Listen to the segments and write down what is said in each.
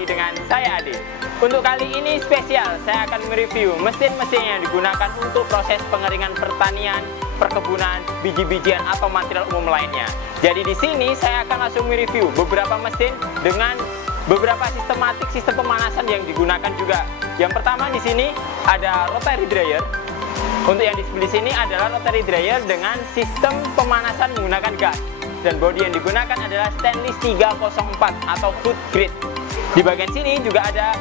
lagi dengan saya Adi. Untuk kali ini spesial, saya akan mereview mesin-mesin yang digunakan untuk proses pengeringan pertanian, perkebunan, biji-bijian atau material umum lainnya. Jadi di sini saya akan langsung mereview beberapa mesin dengan beberapa sistem pemanasan yang digunakan juga. Yang pertama di sini ada rotary dryer. Untuk yang di sebelah sini adalah rotary dryer dengan sistem pemanasan menggunakan gas. Dan bodi yang digunakan adalah stainless 304 atau food grade. Di bagian sini juga ada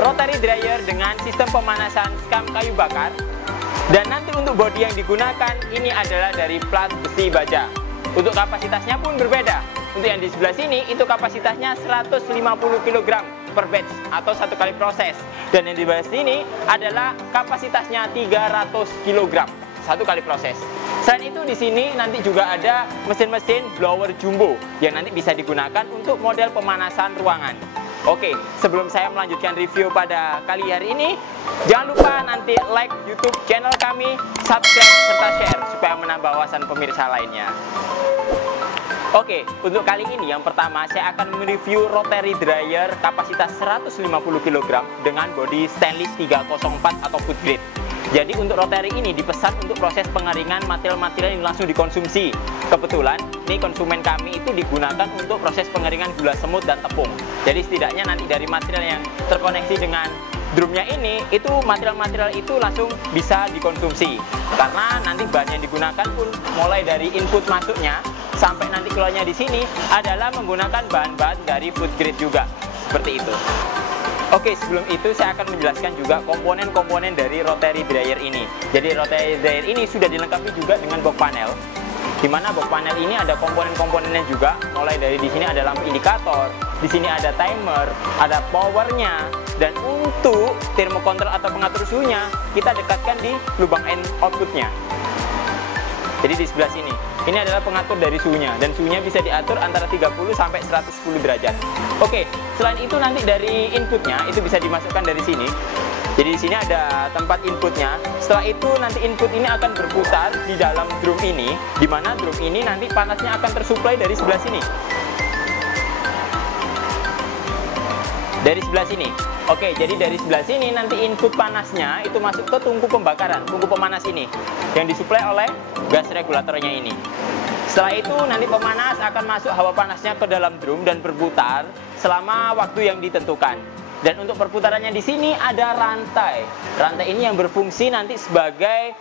rotary dryer dengan sistem pemanasan skam kayu bakar. Dan nanti untuk bodi yang digunakan ini adalah dari plat besi baja. Untuk kapasitasnya pun berbeda. Untuk yang di sebelah sini itu kapasitasnya 150 kg per batch atau satu kali proses. Dan yang di bawah sini adalah kapasitasnya 300 kg satu kali proses. Selain itu di sini nanti juga ada mesin-mesin blower jumbo yang nanti bisa digunakan untuk model pemanasan ruangan. Oke, sebelum saya melanjutkan review pada kali hari ini, jangan lupa nanti like YouTube channel kami, subscribe serta share supaya menambah wawasan pemirsa lainnya. Oke, untuk kali ini yang pertama saya akan mereview rotary dryer kapasitas 150 kg dengan bodi stainless 304 atau food grade. Jadi untuk rotary ini dipesan untuk proses pengeringan material-material yang langsung dikonsumsi. Kebetulan nih konsumen kami itu digunakan untuk proses pengeringan gula semut dan tepung. Jadi setidaknya nanti dari material yang terkoneksi dengan drumnya ini, itu material-material itu langsung bisa dikonsumsi. Karena nanti bahan yang digunakan pun mulai dari input masuknya sampai nanti keluarnya di sini adalah menggunakan bahan-bahan dari food grade juga. Seperti itu. Oke, sebelum itu saya akan menjelaskan juga komponen-komponen dari rotary dryer ini. Jadi rotary dryer ini sudah dilengkapi juga dengan box panel. Di mana box panel ini ada komponen-komponennya juga, mulai dari di sini ada lampu indikator, di sini ada timer, ada powernya, dan untuk thermocontrol atau pengatur suhunya kita dekatkan di lubang outputnya. Jadi di sebelah sini, ini adalah pengatur dari suhunya, dan suhunya bisa diatur antara 30 sampai 110 derajat. Oke, selain itu nanti dari inputnya itu bisa dimasukkan dari sini. Jadi di sini ada tempat inputnya. Setelah itu nanti input ini akan berputar di dalam drum ini, di mana drum ini nanti panasnya akan tersuplai dari sebelah sini. Dari sebelah sini. Oke, jadi dari sebelah sini nanti input panasnya itu masuk ke tungku pembakaran, tungku pemanas ini yang disuplai oleh gas regulatornya ini. Setelah itu nanti pemanas akan masuk hawa panasnya ke dalam drum dan berputar selama waktu yang ditentukan. Dan untuk perputarannya di sini ada rantai. Rantai ini yang berfungsi nanti sebagai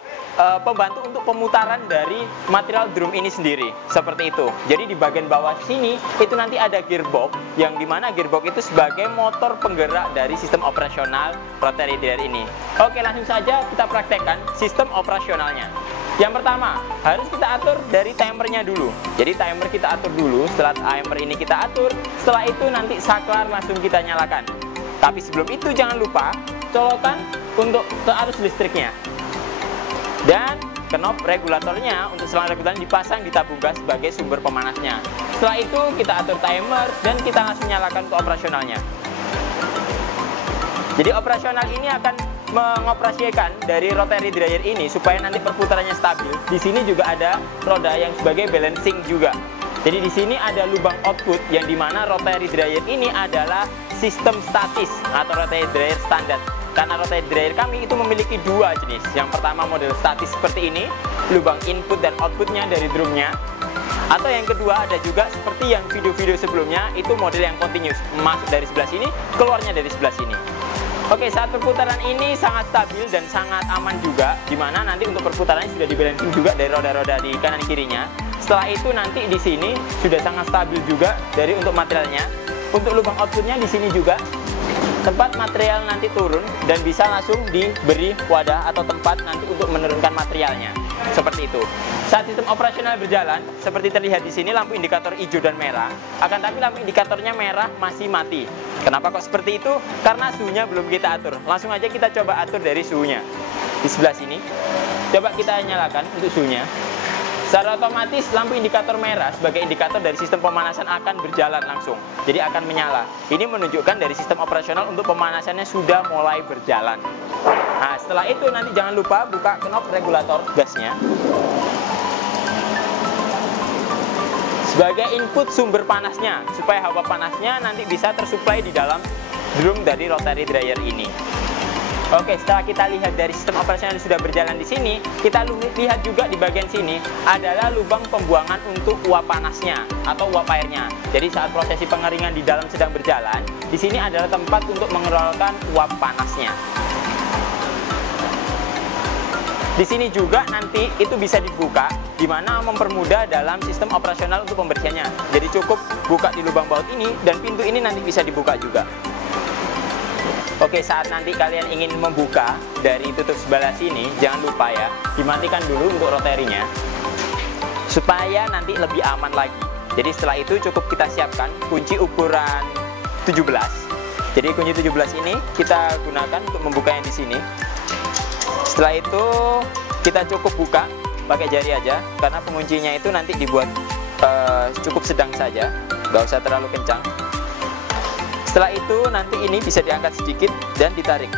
pembantu untuk pemutaran dari material drum ini sendiri. Seperti itu. Jadi di bagian bawah sini itu nanti ada gearbox, yang dimana gearbox itu sebagai motor penggerak dari sistem operasional rotary dryer ini. Oke, langsung saja kita praktekkan sistem operasionalnya. Yang pertama, harus kita atur dari timernya dulu. Jadi timer kita atur dulu, setelah timer ini kita atur, setelah itu nanti saklar langsung kita nyalakan. Tapi sebelum itu jangan lupa colokan untuk ke arus listriknya. Dan knob regulatornya untuk selang regulator dipasang di tabung gas sebagai sumber pemanasnya. Setelah itu kita atur timer dan kita langsung nyalakan ke operasionalnya. Jadi operasional ini akan mengoperasikan dari rotary dryer ini supaya nanti perputarannya stabil. Di sini juga ada roda yang sebagai balancing juga. Jadi di sini ada lubang output yang dimana rotary dryer ini adalah sistem statis atau rotary dryer standar. Karena rotary dryer kami itu memiliki dua jenis. Yang pertama model statis seperti ini, lubang input dan outputnya dari drumnya. Atau yang kedua ada juga seperti yang video-video sebelumnya, itu model yang continuous, masuk dari sebelah sini, keluarnya dari sebelah sini. Oke, saat perputaran ini sangat stabil dan sangat aman juga, dimana nanti untuk perputarannya sudah dibalancing juga dari roda-roda di kanan kirinya. Setelah itu nanti di sini sudah sangat stabil juga dari untuk materialnya. Untuk lubang outputnya di sini juga tempat material nanti turun dan bisa langsung diberi wadah atau tempat nanti untuk menurunkan materialnya. Seperti itu. Saat sistem operasional berjalan, seperti terlihat di sini lampu indikator hijau dan merah. Akan tapi lampu indikatornya merah masih mati. Kenapa kok seperti itu? Karena suhunya belum kita atur. Langsung aja kita coba atur dari suhunya. Di sebelah sini. Coba kita nyalakan untuk suhunya. Secara otomatis lampu indikator merah sebagai indikator dari sistem pemanasan akan berjalan langsung. Jadi akan menyala. Ini menunjukkan dari sistem operasional untuk pemanasannya sudah mulai berjalan. Nah, setelah itu nanti jangan lupa buka knob regulator gasnya. Sebagai input sumber panasnya, supaya hawa panasnya nanti bisa tersuplai di dalam drum dari rotary dryer ini. Oke, setelah kita lihat dari sistem operasional yang sudah berjalan di sini, kita lihat juga di bagian sini adalah lubang pembuangan untuk uap panasnya atau uap airnya. Jadi saat prosesi pengeringan di dalam sedang berjalan, di sini adalah tempat untuk mengeluarkan uap panasnya. Di sini juga nanti itu bisa dibuka, di mana mempermudah dalam sistem operasional untuk pembersihannya. Jadi cukup buka di lubang baut ini dan pintu ini nanti bisa dibuka juga. Oke, saat nanti kalian ingin membuka dari tutup sebelah sini, jangan lupa ya, dimatikan dulu untuk roterinya supaya nanti lebih aman lagi. Jadi setelah itu cukup kita siapkan kunci ukuran 17. Jadi kunci 17 ini kita gunakan untuk membuka yang di sini. Setelah itu kita cukup buka pakai jari aja, karena penguncinya itu nanti dibuat cukup sedang saja, nggak usah terlalu kencang. Setelah itu nanti ini bisa diangkat sedikit dan ditarik.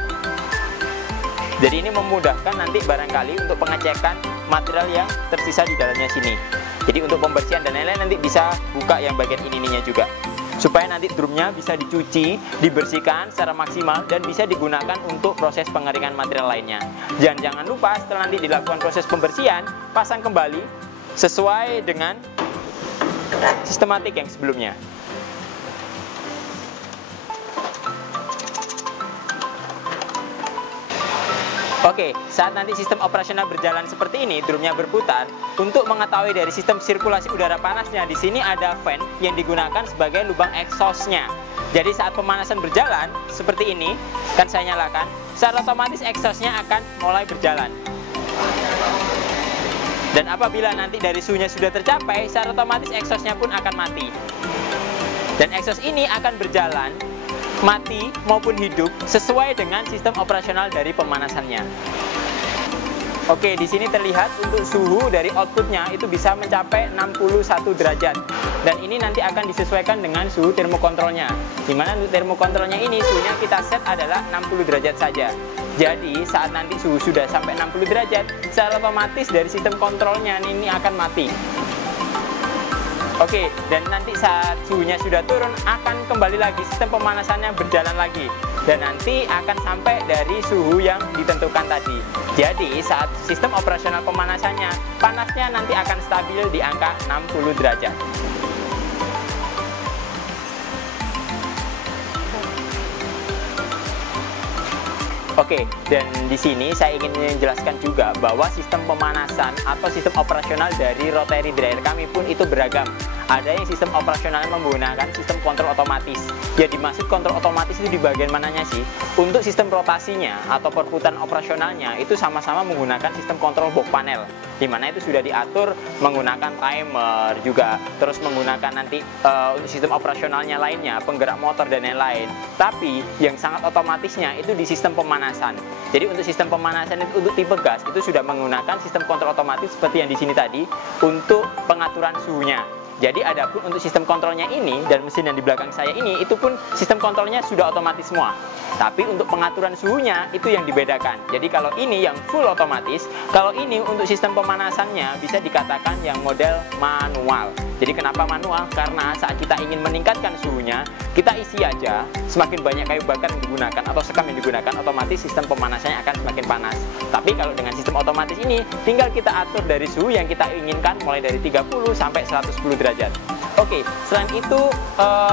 Jadi ini memudahkan nanti barangkali untuk pengecekan material yang tersisa di dalamnya sini. Jadi untuk pembersihan dan lain-lain nanti bisa buka yang bagian ininya juga, supaya nanti drumnya bisa dicuci, dibersihkan secara maksimal dan bisa digunakan untuk proses pengeringan material lainnya. Dan jangan lupa setelah nanti dilakukan proses pembersihan, pasang kembali sesuai dengan sistematik yang sebelumnya. Oke, saat nanti sistem operasional berjalan seperti ini, drumnya berputar. Untuk mengetahui dari sistem sirkulasi udara panasnya, di sini ada fan yang digunakan sebagai lubang exhaustnya. Jadi saat pemanasan berjalan seperti ini, kan saya nyalakan, secara otomatis exhaustnya akan mulai berjalan. Dan apabila nanti dari suhunya sudah tercapai, secara otomatis exhaustnya pun akan mati. Dan exhaust ini akan berjalan mati maupun hidup sesuai dengan sistem operasional dari pemanasannya. Oke, di sini terlihat untuk suhu dari outputnya itu bisa mencapai 61 derajat. Dan ini nanti akan disesuaikan dengan suhu termokontrolnya. Dimana untuk termokontrolnya ini suhunya kita set adalah 60 derajat saja. Jadi saat nanti suhu sudah sampai 60 derajat, secara otomatis dari sistem kontrolnya ini akan mati. Oke, dan nanti saat suhunya sudah turun akan kembali lagi sistem pemanasannya berjalan lagi, dan nanti akan sampai dari suhu yang ditentukan tadi. Jadi saat sistem operasional pemanasannya, panasnya nanti akan stabil di angka 60 derajat. Oke, dan di sini saya ingin menjelaskan juga bahwa sistem pemanasan atau sistem operasional dari rotary dryer kami pun itu beragam. Ada yang sistem operasionalnya menggunakan sistem kontrol otomatis. Ya, dimaksud kontrol otomatis itu di bagian mananya sih? Untuk sistem rotasinya atau perputaran operasionalnya itu sama-sama menggunakan sistem kontrol box panel, di mana itu sudah diatur menggunakan timer juga, terus menggunakan nanti untuk sistem operasionalnya lainnya, penggerak motor dan lain-lain. Tapi yang sangat otomatisnya itu di sistem pemanasan. Jadi untuk sistem pemanasan itu untuk tipe gas itu sudah menggunakan sistem kontrol otomatis seperti yang di sini tadi untuk pengaturan suhunya. Jadi adapun untuk sistem kontrolnya ini dan mesin yang di belakang saya ini itu pun sistem kontrolnya sudah otomatis semua. Tapi untuk pengaturan suhunya itu yang dibedakan. Jadi kalau ini yang full otomatis, kalau ini untuk sistem pemanasannya bisa dikatakan yang model manual. Jadi kenapa manual? Karena saat kita ingin meningkatkan suhunya, kita isi aja, semakin banyak kayu bakar yang digunakan atau sekam yang digunakan, otomatis sistem pemanasannya akan semakin panas. Tapi kalau dengan sistem otomatis ini, tinggal kita atur dari suhu yang kita inginkan mulai dari 30 sampai 110 derajat. Oke, selain itu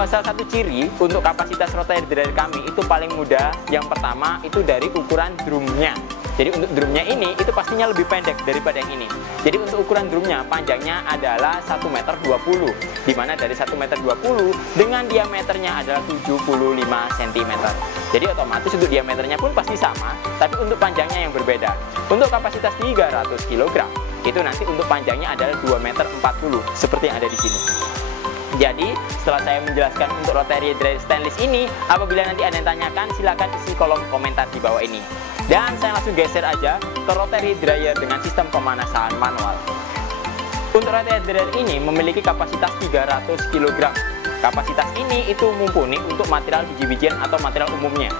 salah satu ciri untuk kapasitas rotary dryer kami itu paling mudah. Yang pertama itu dari ukuran drumnya. Jadi untuk drumnya ini itu pastinya lebih pendek daripada yang ini. Jadi untuk ukuran drumnya panjangnya adalah 1,20 meter, dimana dari 1,20 meter dengan diameternya adalah 75 cm. Jadi otomatis untuk diameternya pun pasti sama, tapi untuk panjangnya yang berbeda. Untuk kapasitas 300 kg itu nanti untuk panjangnya adalah 2,40 meter seperti yang ada di sini. Jadi setelah saya menjelaskan untuk rotary dryer stainless ini, apabila nanti ada yang tanyakan silakan isi kolom komentar di bawah ini. Dan saya langsung geser aja ke rotary dryer dengan sistem pemanasan manual. Untuk rotary dryer ini memiliki kapasitas 300 kg. Kapasitas ini itu mumpuni untuk material biji-bijian atau material umumnya.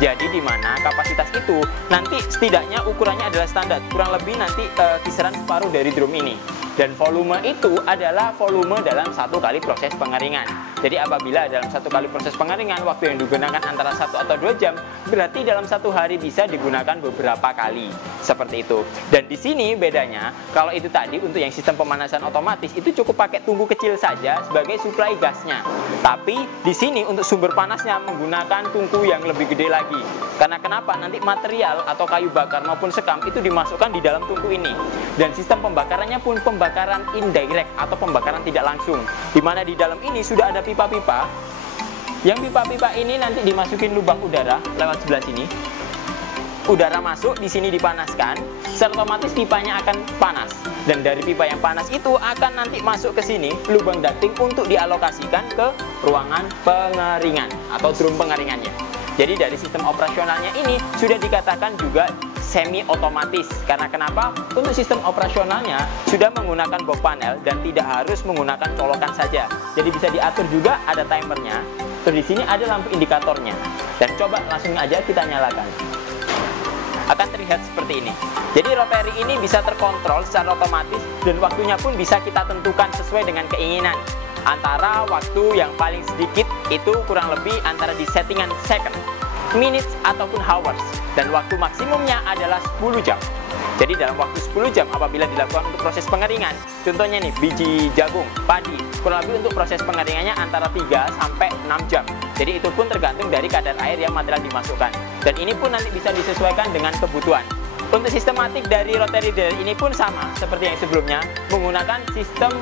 Jadi di mana kapasitas itu nanti setidaknya ukurannya adalah standar, kurang lebih nanti kisaran separuh dari drum ini. Dan volume itu adalah volume dalam satu kali proses pengeringan. Jadi apabila dalam satu kali proses pengeringan waktu yang digunakan antara 1 atau 2 jam, berarti dalam satu hari bisa digunakan beberapa kali. Seperti itu. Dan di sini bedanya, kalau itu tadi untuk yang sistem pemanasan otomatis itu cukup pakai tungku kecil saja sebagai suplai gasnya. Tapi di sini untuk sumber panasnya menggunakan tungku yang lebih gede lagi. Karena kenapa? Nanti material atau kayu bakar maupun sekam itu dimasukkan di dalam tungku ini. Dan sistem pembakarannya pun pembakaran indirect atau pembakaran tidak langsung. Di mana di dalam ini sudah ada pipa-pipa. Yang pipa-pipa ini nanti dimasukin lubang udara lewat sebelah sini. Udara masuk, di sini dipanaskan, secara otomatis pipanya akan panas. Dan dari pipa yang panas itu akan nanti masuk ke sini, lubang ducting untuk dialokasikan ke ruangan pengeringan atau drum pengeringannya. Jadi dari sistem operasionalnya ini sudah dikatakan juga semi otomatis. Karena kenapa? Untuk sistem operasionalnya sudah menggunakan box panel dan tidak harus menggunakan colokan saja. Jadi bisa diatur juga, ada timernya. Terus di sini ada lampu indikatornya. Dan coba langsung aja kita nyalakan. Akan terlihat seperti ini. Jadi rotary ini bisa terkontrol secara otomatis dan waktunya pun bisa kita tentukan sesuai dengan keinginan. Antara waktu yang paling sedikit itu kurang lebih antara di settingan second, minutes ataupun hours, dan waktu maksimumnya adalah 10 jam. Jadi dalam waktu 10 jam apabila dilakukan untuk proses pengeringan, contohnya nih biji jagung, padi, kurang lebih untuk proses pengeringannya antara 3 sampai 6 jam. Jadi itu pun tergantung dari kadar air yang material dimasukkan. Dan ini pun nanti bisa disesuaikan dengan kebutuhan. Untuk sistematik dari rotary dryer ini pun sama seperti yang sebelumnya, menggunakan sistem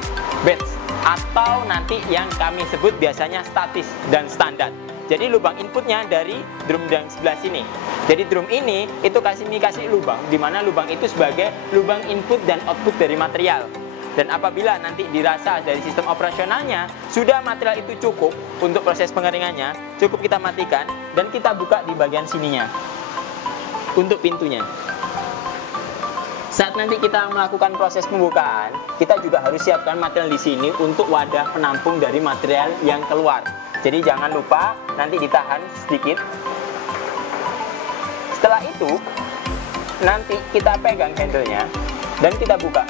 batch atau nanti yang kami sebut biasanya statis dan standar. Jadi lubang inputnya dari drum yang sebelah sini. Jadi drum ini itu kasih lubang, di mana lubang itu sebagai lubang input dan output dari material. Dan apabila nanti dirasa dari sistem operasionalnya sudah material itu cukup untuk proses pengeringannya, cukup kita matikan dan kita buka di bagian sininya untuk pintunya. Saat nanti kita melakukan proses pembukaan, kita juga harus siapkan material di sini untuk wadah penampung dari material yang keluar. Jadi jangan lupa nanti ditahan sedikit. Setelah itu, nanti kita pegang handle-nya dan kita buka.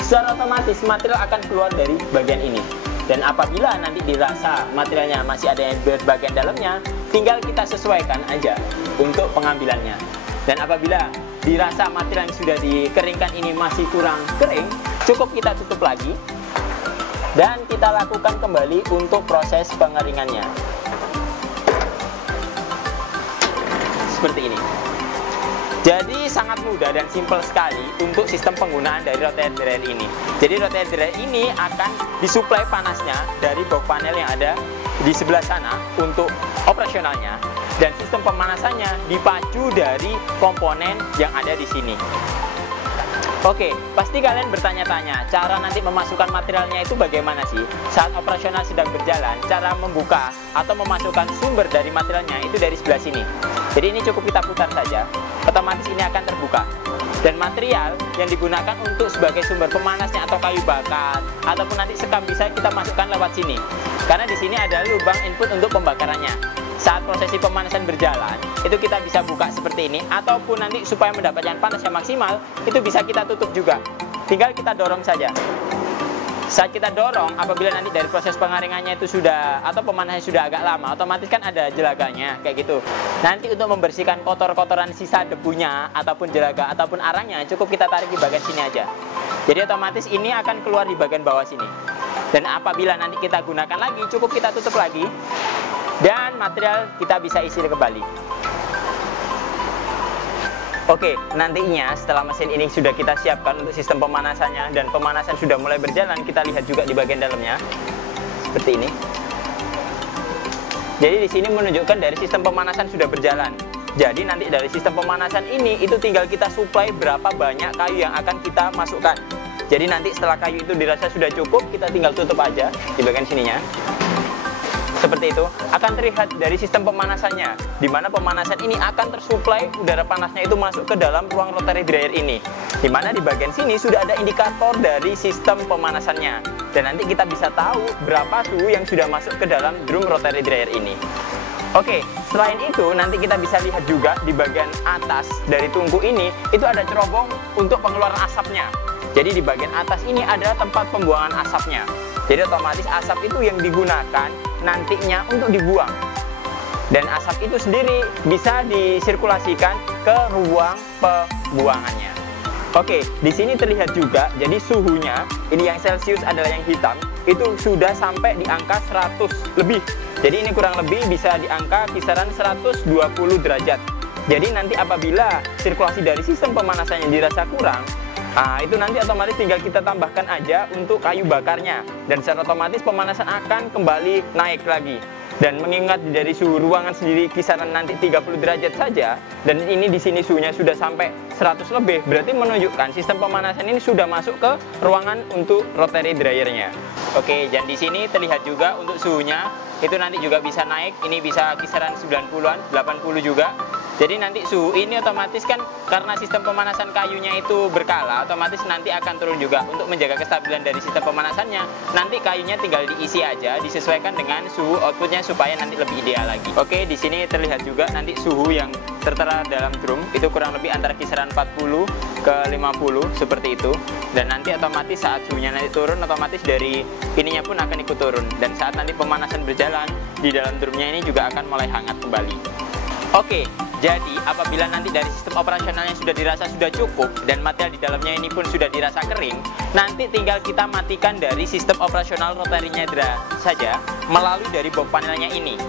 Secara otomatis material akan keluar dari bagian ini. Dan apabila nanti dirasa materialnya masih ada yang bagian dalamnya, tinggal kita sesuaikan aja untuk pengambilannya. Dan apabila dirasa material yang sudah dikeringkan ini masih kurang kering, cukup kita tutup lagi dan kita lakukan kembali untuk proses pengeringannya. Seperti ini. Jadi sangat mudah dan simpel sekali untuk sistem penggunaan dari rotary dryer ini. Jadi rotary dryer ini akan disuplai panasnya dari box panel yang ada di sebelah sana untuk operasionalnya, dan sistem pemanasannya dipacu dari komponen yang ada di sini. Oke, pasti kalian bertanya-tanya, cara nanti memasukkan materialnya itu bagaimana sih? Saat operasional sedang berjalan, cara membuka atau memasukkan sumber dari materialnya itu dari sebelah sini. Jadi ini cukup kita putar saja, otomatis ini akan terbuka. Dan material yang digunakan untuk sebagai sumber pemanasnya atau kayu bakar ataupun nanti sekam bisa kita masukkan lewat sini. Karena di sini ada lubang input untuk pembakarannya. Saat prosesi pemanasan berjalan, itu kita bisa buka seperti ini, ataupun nanti supaya mendapatkan panas yang maksimal, itu bisa kita tutup juga. Tinggal kita dorong saja. Saat kita dorong, apabila nanti dari proses pengeringannya itu sudah, atau pemanasannya sudah agak lama, otomatis kan ada jelaganya, kayak gitu. Nanti untuk membersihkan kotor-kotoran sisa debunya, ataupun jelaga, ataupun arangnya, cukup kita tarik di bagian sini aja. Jadi otomatis ini akan keluar di bagian bawah sini. Dan apabila nanti kita gunakan lagi, cukup kita tutup lagi. Dan material kita bisa isi kembali. Oke, nantinya setelah mesin ini sudah kita siapkan untuk sistem pemanasannya dan pemanasan sudah mulai berjalan, kita lihat juga di bagian dalamnya seperti ini. Jadi di sini menunjukkan dari sistem pemanasan sudah berjalan. Jadi nanti dari sistem pemanasan ini itu tinggal kita suplai berapa banyak kayu yang akan kita masukkan. Jadi nanti setelah kayu itu dirasa sudah cukup, kita tinggal tutup aja di bagian sininya. Seperti itu, akan terlihat dari sistem pemanasannya, di mana pemanasan ini akan tersuplai udara panasnya itu masuk ke dalam ruang rotary dryer ini, di mana di bagian sini sudah ada indikator dari sistem pemanasannya, dan nanti kita bisa tahu berapa suhu yang sudah masuk ke dalam drum rotary dryer ini. Oke, selain itu nanti kita bisa lihat juga di bagian atas dari tungku ini itu ada cerobong untuk pengeluaran asapnya. Jadi di bagian atas ini ada tempat pembuangan asapnya. Jadi otomatis asap itu yang digunakan nantinya untuk dibuang. Dan asap itu sendiri bisa disirkulasikan ke ruang pembuangannya. Oke, di sini terlihat juga, jadi suhunya, ini yang Celcius adalah yang hitam, itu sudah sampai di angka 100 lebih. Jadi ini kurang lebih bisa di angka kisaran 120 derajat. Jadi nanti apabila sirkulasi dari sistem pemanasannya dirasa kurang, itu nanti otomatis tinggal kita tambahkan aja untuk kayu bakarnya. Dan secara otomatis pemanasan akan kembali naik lagi. Dan mengingat dari suhu ruangan sendiri kisaran nanti 30 derajat saja, dan ini di sini suhunya sudah sampai 100 lebih, berarti menunjukkan sistem pemanasan ini sudah masuk ke ruangan untuk rotary dryernya. Oke, dan di sini terlihat juga untuk suhunya itu nanti juga bisa naik, ini bisa kisaran 90-an, 80 juga. Jadi nanti suhu ini otomatis kan karena sistem pemanasan kayunya itu berkala, otomatis nanti akan turun juga. Untuk menjaga kestabilan dari sistem pemanasannya, nanti kayunya tinggal diisi aja, disesuaikan dengan suhu outputnya supaya nanti lebih ideal lagi. Oke, di sini terlihat juga nanti suhu yang tertera dalam drum itu kurang lebih antara kisaran 40 ke 50 seperti itu. Dan nanti otomatis saat suhunya nanti turun, otomatis dari ininya pun akan ikut turun. Dan saat nanti pemanasan berjalan di dalam drumnya ini juga akan mulai hangat kembali. Oke, jadi apabila nanti dari sistem operasionalnya sudah dirasa sudah cukup dan material di dalamnya ini pun sudah dirasa kering, nanti tinggal kita matikan dari sistem operasional rotary-nya saja melalui dari box panelnya ini.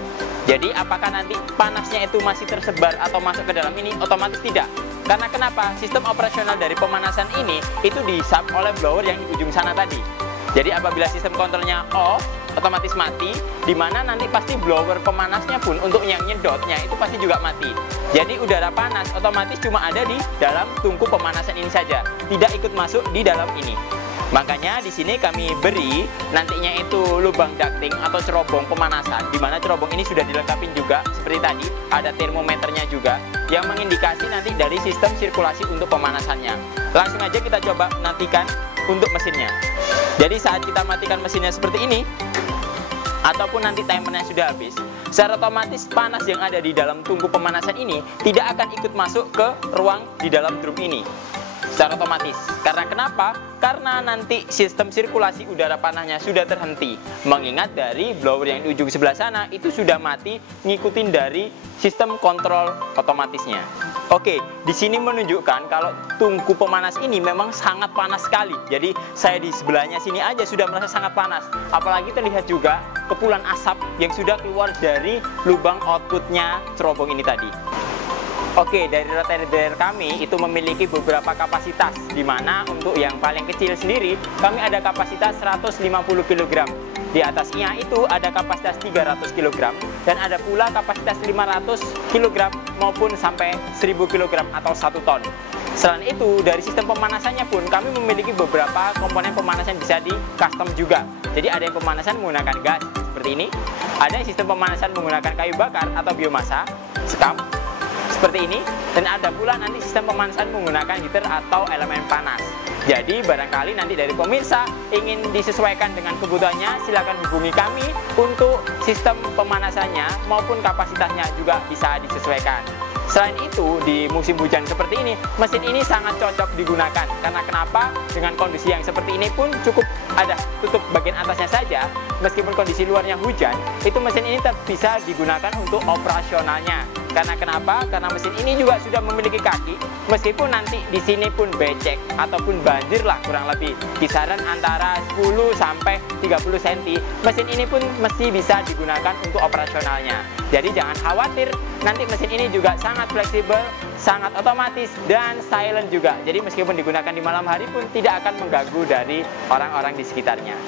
Jadi apakah nanti panasnya itu masih tersebar atau masuk ke dalam ini? Otomatis tidak. Karena kenapa? Sistem operasional dari pemanasan ini itu di-sub oleh blower yang di ujung sana tadi. Jadi apabila sistem kontrolnya off, otomatis mati, dimana nanti pasti blower pemanasnya pun untuk yang nyedotnya itu pasti juga mati. Jadi udara panas otomatis cuma ada di dalam tungku pemanasan ini saja, tidak ikut masuk di dalam ini. Makanya di sini kami beri nantinya itu lubang ducting atau cerobong pemanasan, di mana cerobong ini sudah dilengkapi juga seperti tadi, ada termometernya juga yang mengindikasi nanti dari sistem sirkulasi untuk pemanasannya. Langsung aja kita coba matikan untuk mesinnya. Jadi saat kita matikan mesinnya seperti ini, ataupun nanti timernya sudah habis, secara otomatis panas yang ada di dalam tungku pemanasan ini tidak akan ikut masuk ke ruang di dalam drum ini secara otomatis. Karena kenapa? Karena nanti sistem sirkulasi udara panasnya sudah terhenti. Mengingat dari blower yang di ujung sebelah sana itu sudah mati ngikutin dari sistem kontrol otomatisnya. Oke, di sini menunjukkan kalau tungku pemanas ini memang sangat panas sekali. Jadi saya di sebelahnya sini aja sudah merasa sangat panas. Apalagi terlihat juga kepulan asap yang sudah keluar dari lubang outputnya cerobong ini tadi. Oke, dari rotary dryer kami itu memiliki beberapa kapasitas, di mana untuk yang paling kecil sendiri kami ada kapasitas 150 kg. Di atasnya itu ada kapasitas 300 kg dan ada pula kapasitas 500 kg maupun sampai 1000 kg atau 1 ton. Selain itu, dari sistem pemanasannya pun kami memiliki beberapa komponen pemanasan bisa di custom juga. Jadi ada yang pemanasan menggunakan gas seperti ini, ada yang sistem pemanasan menggunakan kayu bakar atau biomasa, sekam seperti ini, dan ada pula nanti sistem pemanasan menggunakan heater atau elemen panas. Jadi barangkali nanti dari pemirsa ingin disesuaikan dengan kebutuhannya, silakan hubungi kami untuk sistem pemanasannya maupun kapasitasnya juga bisa disesuaikan. Selain itu, di musim hujan seperti ini, mesin ini sangat cocok digunakan. Karena kenapa? Dengan kondisi yang seperti ini pun cukup ada tutup bagian atasnya saja. Meskipun kondisi luarnya hujan, itu mesin ini tetap bisa digunakan untuk operasionalnya. Karena kenapa? Karena mesin ini juga sudah memiliki kaki. Meskipun nanti di sini pun becek ataupun banjir lah kurang lebih kisaran antara 10 sampai 30 cm, mesin ini pun mesti bisa digunakan untuk operasionalnya. Jadi jangan khawatir, nanti mesin ini juga sangat fleksibel, sangat otomatis dan silent juga. Jadi meskipun digunakan di malam hari pun tidak akan mengganggu dari orang-orang di sekitarnya.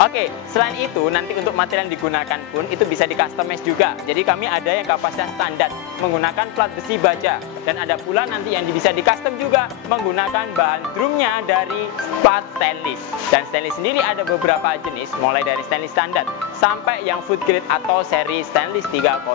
Oke, selain itu nanti untuk material yang digunakan pun itu bisa di customize juga. Jadi kami ada yang kapasitas standar menggunakan plat besi baja, dan ada pula nanti yang bisa di custom juga menggunakan bahan drumnya dari plat stainless. Dan stainless sendiri ada beberapa jenis, mulai dari stainless standar sampai yang food grade atau seri stainless 304.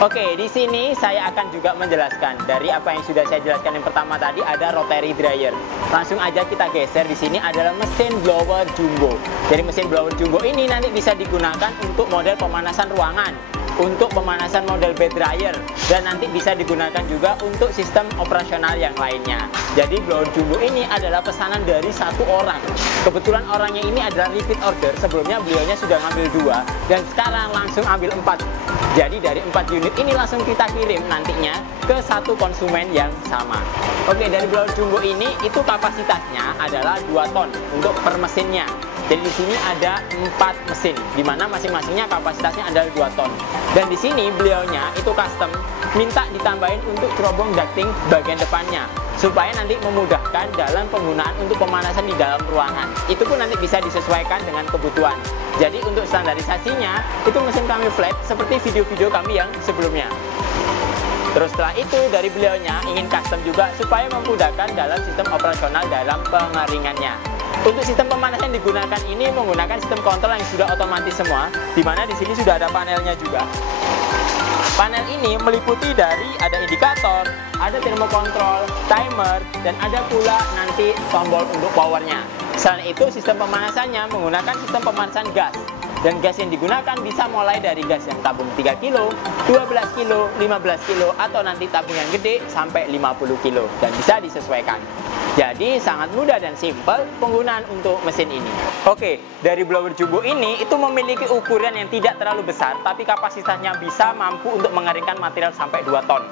Oke, di sini saya akan juga menjelaskan dari apa yang sudah saya jelaskan yang pertama tadi, ada rotary dryer. Langsung aja kita geser, di sini adalah mesin blower jumbo. Jadi mesin blower jumbo ini nanti bisa digunakan untuk model pemanasan ruangan. untuk pemanasan model bed dryer, dan nanti bisa digunakan juga untuk sistem operasional yang lainnya. Jadi blower jumbo ini adalah pesanan dari satu orang. Kebetulan orangnya ini adalah repeat order. Sebelumnya beliaunya sudah ngambil 2 dan sekarang langsung ambil 4. Jadi dari 4 unit ini langsung kita kirim nantinya ke satu konsumen yang sama. Oke, dari blower jumbo ini itu kapasitasnya adalah 2 ton untuk per mesinnya. Jadi di sini ada 4 mesin, di mana masing-masingnya kapasitasnya adalah 2 ton. Dan di sini beliaunya itu custom, minta ditambahin untuk cerobong ducting bagian depannya, supaya nanti memudahkan dalam penggunaan untuk pemanasan di dalam ruangan. Itu pun nanti bisa disesuaikan dengan kebutuhan. Jadi untuk standarisasinya, itu mesin kami flat seperti video-video kami yang sebelumnya. Terus setelah itu dari beliaunya ingin custom juga supaya memudahkan dalam sistem operasional dalam pengeringannya. Untuk sistem pemanasan yang digunakan ini menggunakan sistem kontrol yang sudah otomatis semua, di mana di sini sudah ada panelnya juga. Panel ini meliputi dari ada indikator, ada termokontrol, timer, dan ada pula nanti tombol untuk powernya. Selain itu sistem pemanasannya menggunakan sistem pemanasan gas. Dan gas yang digunakan bisa mulai dari gas yang tabung 3 kilo, 12 kilo, 15 kilo, atau nanti tabung yang gede sampai 50 kilo. Dan bisa disesuaikan. Jadi sangat mudah dan simpel penggunaan untuk mesin ini. Oke, dari blower jumbo ini itu memiliki ukuran yang tidak terlalu besar, tapi kapasitasnya bisa mampu untuk mengeringkan material sampai 2 ton.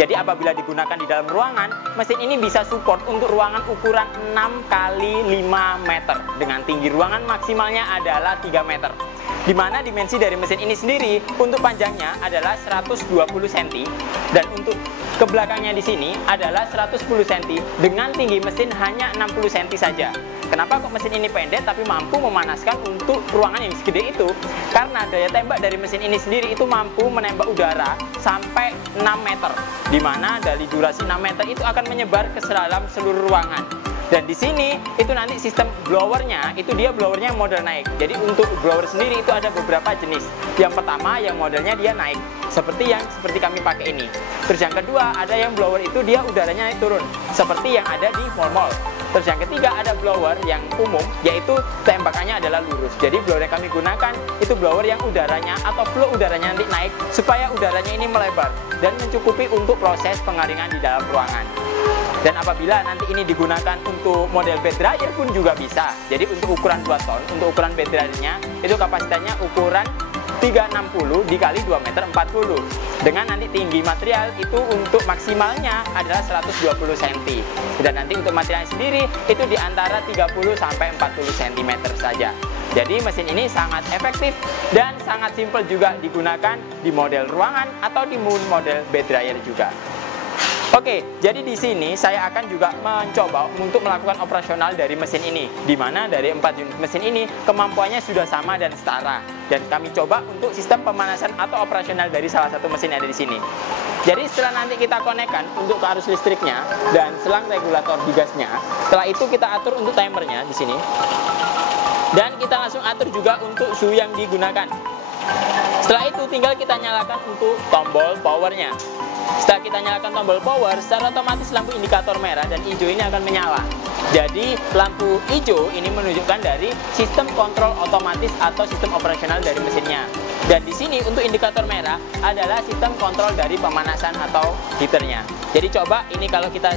Jadi apabila digunakan di dalam ruangan, mesin ini bisa support untuk ruangan ukuran 6 kali 5 meter. Dengan tinggi ruangan maksimalnya adalah 3 meter. Di mana dimensi dari mesin ini sendiri untuk panjangnya adalah 120 cm dan untuk ke belakangnya di sini adalah 110 cm dengan tinggi mesin hanya 60 cm saja. Kenapa kok mesin ini pendek tapi mampu memanaskan untuk ruangan yang segede itu? Karena daya tembak dari mesin ini sendiri itu mampu menembak udara sampai 6 meter. Di mana dari durasi 6 meter itu akan menyebar ke dalam seluruh ruangan. Dan di sini itu nanti sistem blowernya itu dia blowernya model naik. Jadi untuk blower sendiri itu ada beberapa jenis. Yang pertama yang modelnya dia naik, seperti kami pakai ini. Terus yang kedua ada yang blower itu dia udaranya naik turun, seperti yang ada di mall-mall. Terus yang ketiga ada blower yang umum, yaitu tembakannya adalah lurus. Jadi blower yang kami gunakan itu blower yang udaranya atau flow udaranya nanti naik supaya udaranya ini melebar dan mencukupi untuk proses pengeringan di dalam ruangan. Dan apabila nanti ini digunakan untuk model bed dryer pun juga bisa. Jadi untuk ukuran 2 ton, untuk ukuran bed dryernya itu kapasitasnya ukuran 360 dikali 2 meter 40. Dengan nanti tinggi material itu untuk maksimalnya adalah 120 cm. Dan nanti untuk materialnya sendiri itu di antara 30 sampai 40 cm saja. Jadi mesin ini sangat efektif dan sangat simpel juga digunakan di model ruangan atau di model bed dryer juga. Oke, jadi di sini saya akan juga mencoba untuk melakukan operasional dari mesin ini, di mana dari 4 unit mesin ini kemampuannya sudah sama dan setara. Dan kami coba untuk sistem pemanasan atau operasional dari salah satu mesin yang ada di sini. Jadi setelah nanti kita konekkan untuk ke arus listriknya dan selang regulator di gasnya, setelah itu kita atur untuk timernya di sini. Dan kita langsung atur juga untuk suhu yang digunakan. Setelah itu tinggal kita nyalakan untuk tombol powernya. Setelah kita nyalakan tombol power, secara otomatis lampu indikator merah dan hijau ini akan menyala. Jadi lampu hijau ini menunjukkan dari sistem kontrol otomatis atau sistem operasional dari mesinnya. Dan di sini untuk indikator merah adalah sistem kontrol dari pemanasan atau heaternya. Jadi coba ini kalau kita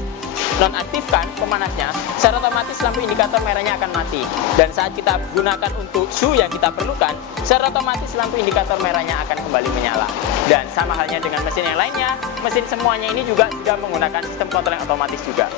nonaktifkan pemanasnya, secara otomatis lampu indikator merahnya akan mati. Dan saat kita gunakan untuk suhu yang kita perlukan, secara otomatis lampu indikator merahnya akan kembali menyala. Dan sama halnya dengan mesin yang lainnya, mesin semuanya ini juga sudah menggunakan sistem kontrol yang otomatis juga.